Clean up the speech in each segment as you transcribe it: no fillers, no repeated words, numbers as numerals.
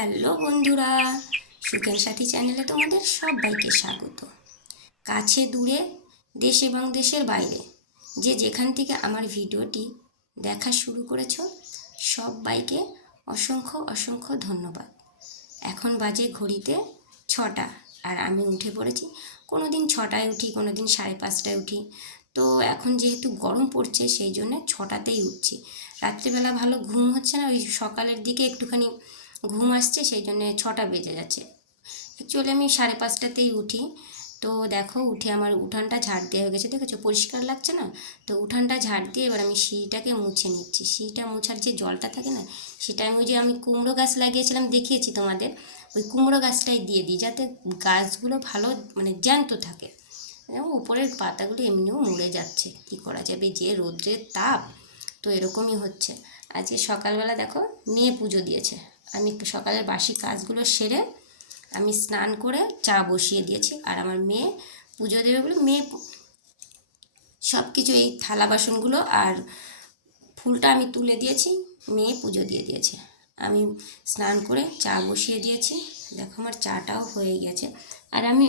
Hello বন্ধুরা, সুখের সাথী চ্যানেলে তোমাদের সবাইকে স্বাগত। কাছে দূরে, দেশ এবং দেশের বাইরে যে যেখান থেকে আমার ভিডিওটি দেখা শুরু করেছো, সবাইকে অসংখ্য অসংখ্য ধন্যবাদ। এখন বাজে ঘড়িতে 6টা, আর আমি উঠে পড়েছি। কোনো দিন 6টায় উঠি, কোনো দিন 5:30টায় উঠি। তো এখন যেহেতু গরম পড়ছে সেই জন্য 6টাতেই উঠছি। রাত্রিবেলা ভালো ঘুম হচ্ছে না, ওই সকালের দিকে একটুখানি ঘুম আসছে, সেই জন্য 6টা বেজে যাচ্ছে। অ্যাকচুয়ালি আমি 5:30টাতেই উঠি। তো দেখো, উঠে আমার উঠানটা ঝাড় দেওয়া হয়ে গেছে, দেখেছো পরিষ্কার লাগছে না? তো উঠানটা ঝাড় দিয়ে এবার আমি সিঁড়িটাকে মুছে নিচ্ছি। সিঁড়িটা মোছার যে জলটা থাকে না, সেটা আমি কুমড়ো গাছ লাগিয়েছিলাম, দেখিয়েছি তোমাদের, ওই কুমড়ো গাছটাই দিয়ে দিই, যাতে গাছগুলো ভালো জ্যান্ত থাকে। যেমন উপরের পাতাগুলো এমনিও মরে যাচ্ছে, কি করা যাবে, যে রোদ্রের তাপ, তো এরকমই হচ্ছে। আজকে সকালবেলা দেখো মেয়ে পুজো দিয়েছে। আমি একটু সকালের বাসি কাজগুলো সেরে আমি স্নান করে চা বসিয়ে দিয়েছি, আর আমার মেয়ে পুজো দেবে বলে মেয়ে সব কিছু, এই থালা বাসনগুলো আর ফুলটা আমি তুলে দিয়েছি, মেয়ে পুজো দিয়ে দিয়েছে। আমি স্নান করে চা বসিয়ে দিয়েছি, দেখো আমার চাটাও হয়ে গেছে। আর আমি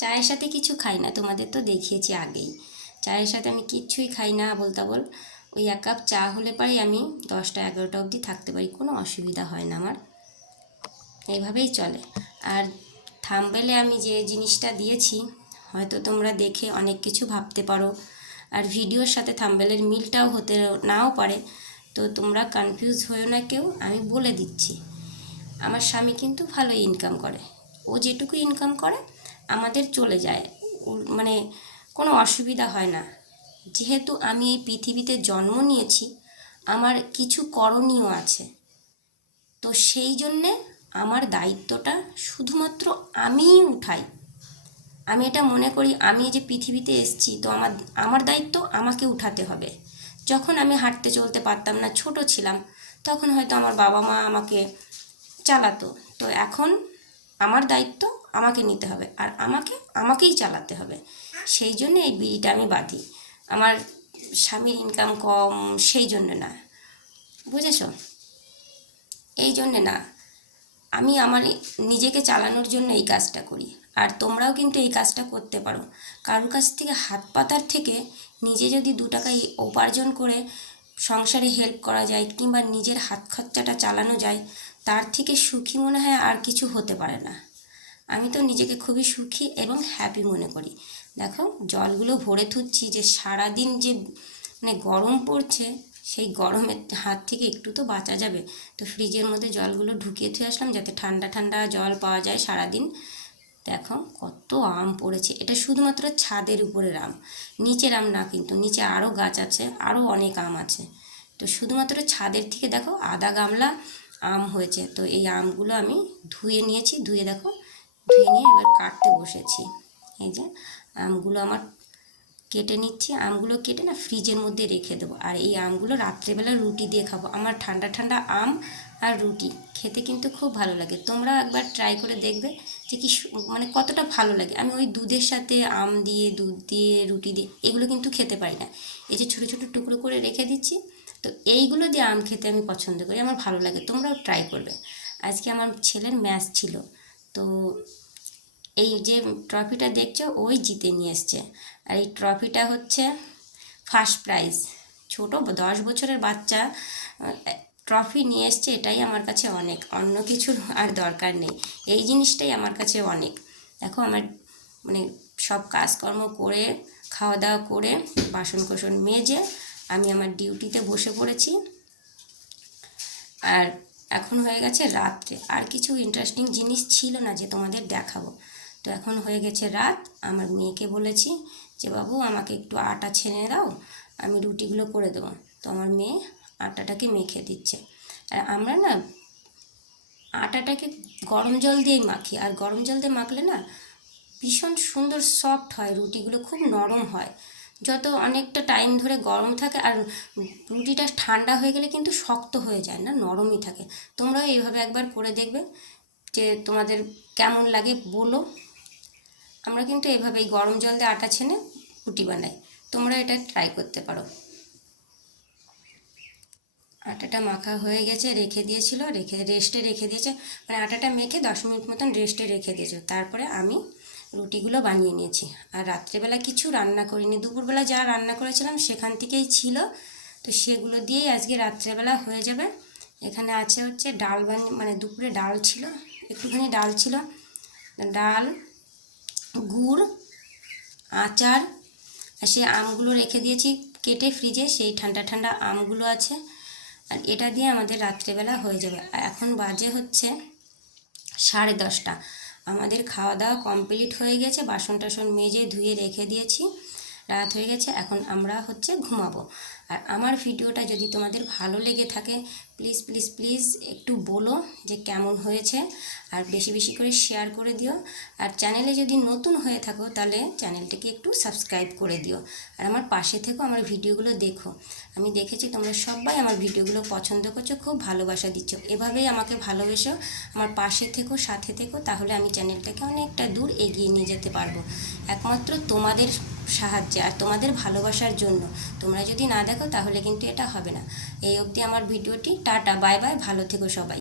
চায়ের সাথে কিছু খাই না, তোমাদের তো দেখিয়েছি আগেই। চায়ের সাথে আমি কিচ্ছুই খাই না বলতে বল। ওই 1 কাপ চা হলে পরেই আমি 10টা 11টা অবধি থাকতে পারি, কোনো অসুবিধা হয় না আমার, এইভাবেই চলে। আর থাম্বনেলে আমি যে জিনিসটা দিয়েছি, হয়তো তোমরা দেখে অনেক কিছু ভাবতে পারো, আর ভিডিওর সাথে থাম্বনেলের মিলটাও হতে নাও পারে। তো তোমরা কনফিউজ হয়েও না কেউ, আমি বলে দিচ্ছি। আমার স্বামী কিন্তু ভালো ইনকাম করে, ও যেটুকু ইনকাম করে আমাদের চলে যায়, মানে কোনো অসুবিধা হয় না। যেহেতু আমি এই পৃথিবীতে জন্ম নিয়েছি, আমার কিছু করণীয় আছে। তো সেই জন্যে আমার দায়িত্বটা শুধুমাত্র আমিই উঠাই। আমি এটা মনে করি, আমি যে পৃথিবীতে এসেছি, তো আমার আমার দায়িত্ব আমাকে উঠাতে হবে। যখন আমি হাঁটতে চলতে পারতাম না, ছোট ছিলাম, তখন হয়তো আমার বাবা মা আমাকে চালাতো। তো এখন আমার দায়িত্ব আমাকে নিতে হবে, আর আমাকেই চালাতে হবে। সেই জন্য এই বিড়িটা আমি বাঁধি। আমার স্বামীর ইনকাম কম সেই জন্য না, বুঝেছো? এই জন্যে না, আমি আমার নিজেকে চালানোর জন্য এই কাজটা করি। আর তোমরাও কিন্তু এই কাজটা করতে পারো। কারোর কাছ থেকে হাত পাতার থেকে নিজে যদি 2 টাকা উপার্জন করে সংসারে হেল্প করা যায়, কিংবা নিজের হাত খরচাটা চালানো যায়, তার থেকে সুখী মনে হয় আর কিছু হতে পারে না। আমি তো নিজেকে খুবই সুখী এবং হ্যাপি মনে করি। দেখো জলগুলো ভরে থুচ্ছি, যে সারাদিন যে গরম পড়ছে, সেই গরমের হাত থেকে একটু তো বাঁচা যাবে। তো ফ্রিজের মধ্যে জলগুলো ঢুকিয়ে থুয়ে আসলাম, যাতে ঠান্ডা ঠান্ডা জল পাওয়া যায় সারাদিন। দেখো কত আম পড়েছে, এটা শুধুমাত্র ছাদের উপরের আম, নিচের আম না, কিন্তু নিচে আরও গাছ আছে, আরও অনেক আম আছে। তো শুধুমাত্র ছাদের থেকে দেখো আধা গামলা আম হয়েছে। তো এই আমগুলো আমি ধুয়ে নিয়েছি, ধুয়ে দেখো, ধুয়ে নিয়ে এবার কাটতে বসেছি। এই যে আমগুলো আমার কেটে নিচ্ছি, আমগুলো কেটে না ফ্রিজের মধ্যে রেখে দেবো। আর এই আমগুলো রাত্রেবেলা রুটি দিয়ে খাবো। আমার ঠান্ডা ঠান্ডা আম আর রুটি খেতে কিন্তু খুব ভালো লাগে। তোমরা একবার ট্রাই করে দেখবে যে কি কতটা ভালো লাগে। আমি ওই দুধের সাথে আম দিয়ে, দুধ দিয়ে, রুটি দিয়ে এগুলো কিন্তু খেতে পারি না। এই যে ছোটো ছোটো টুকরো করে রেখে দিচ্ছি, তো এইগুলো দিয়ে আম খেতে আমি পছন্দ করি, আমার ভালো লাগে। তোমরাও ট্রাই করবে। আজকে আমার ছেলের ম্যাচ ছিল, তো এই যে ট্রফিটা দেখছো, ওই জিতে নিয়ে এসছে। আর এই ট্রফিটা হচ্ছে ফার্স্ট প্রাইজ। ছোট 10 বছরের বাচ্চা ট্রফি নিয়ে এসছে, এটাই আমার কাছে অনেক, অন্য কিছুর আর দরকার নেই। এই জিনিসটাই আমার কাছে অনেক। দেখো আমার মানে সব কাজকর্ম করে, খাওয়া দাওয়া করে, বাসন কোসন মেজে আমি আমার ডিউটিতে বসে পড়েছি। আর এখন হয়ে গেছে রাত্রে, আর কিছু ইন্টারেস্টিং জিনিস ছিল না যে তোমাদের দেখাবো। তো এখন হয়ে গেছে রাত। আমার মেয়েকে বলেছি যে বাবু আমাকে একটু আটা ছেনে দাও, আমি রুটিগুলো করে দেবো। তো আমার মেয়ে আটাটাকে মেখে দিচ্ছে। আর আমরা না আটাটাকে গরম জল দিয়েই মাখি, আর গরম জল দিয়ে মাখলে না ভীষণ সুন্দর সফট হয়, রুটিগুলো খুব নরম হয়। যত অনেকটা টাইম ধরে গরম থাকে, আর রুটিটা ঠান্ডা হয়ে গেলে কিন্তু শক্ত হয়ে যায় না, নরমই থাকে। তোমরাও এইভাবে একবার করে দেখবে, যে তোমাদের কেমন লাগে বলো। আমরা কিন্তু এভাবেই গরম জল দিয়ে আটা ছেনে রুটি বানাই, তোমরা এটা ট্রাই করতে পারো। আটাটা মাখা হয়ে গেছে, রেখে দিয়েছিল, রেস্টে রেখে দিয়েছে, মানে আটাটা মেখে 10 মিনিট মতন রেস্টে রেখে দিয়েছে। তারপরে আমি রুটিগুলো বানিয়ে নিয়েছি। আর রাত্রেবেলা কিছু রান্না করিনি, দুপুরবেলা যা রান্না করেছিলাম সেখান থেকেই ছিল, তো সেগুলো দিয়েই আজকে রাত্রেবেলা হয়ে যাবে। এখানে আছে হচ্ছে ডাল মানে দুপুরে ডাল ছিল, একটুখানি ডাল ছিল, ডাল, গুড়, আচার, আর সেই আমগুলো রেখে দিয়েছি কেটে ফ্রিজে, সেই ঠান্ডা ঠান্ডা আমগুলো আছে। আর এটা দিয়ে আমাদের রাত্রেবেলা হয়ে যাবে। আর এখন বাজে হচ্ছে 10:30। আমাদের খাওয়া দাওয়া কমপ্লিট হয়ে গেছে, বাসন টাসন মেজে ধুয়ে রেখে দিয়েছি, রাত হয়ে গেছে, এখন আমরা হচ্ছে ঘুমাবো। আর আমার ভিডিওটা যদি তোমাদের ভালো লেগে থাকে প্লিজ প্লিজ প্লিজ একটু বলো যে কেমন হয়েছে, আর বেশি বেশি করে শেয়ার করে দিও। আর চ্যানেলে যদি নতুন হয়ে থাকো তাহলে চ্যানেলটাকে একটু সাবস্ক্রাইব করে দিও, আর আমার পাশে থেকো, আমার ভিডিওগুলো দেখো। আমি দেখেছি তোমরা সবাই আমার ভিডিওগুলো পছন্দ করছো, খুব ভালোবাসা দিচ্ছ, এভাবেই আমাকে ভালোবেসো, আমার পাশে থেকো, সাথে থেকো, তাহলে আমি চ্যানেলটাকে অনেকটা দূর এগিয়ে নিয়ে যেতে পারবো, একমাত্র তোমাদের সাহায্যে আর তোমাদের ভালোবাসার জন্য। তোমরা যদি না দেখো তাহলে কিন্তু এটা হবে না। এই অবধি আমার ভিডিওটি, টাটা, বাই বাই, ভালো থেকো সবাই।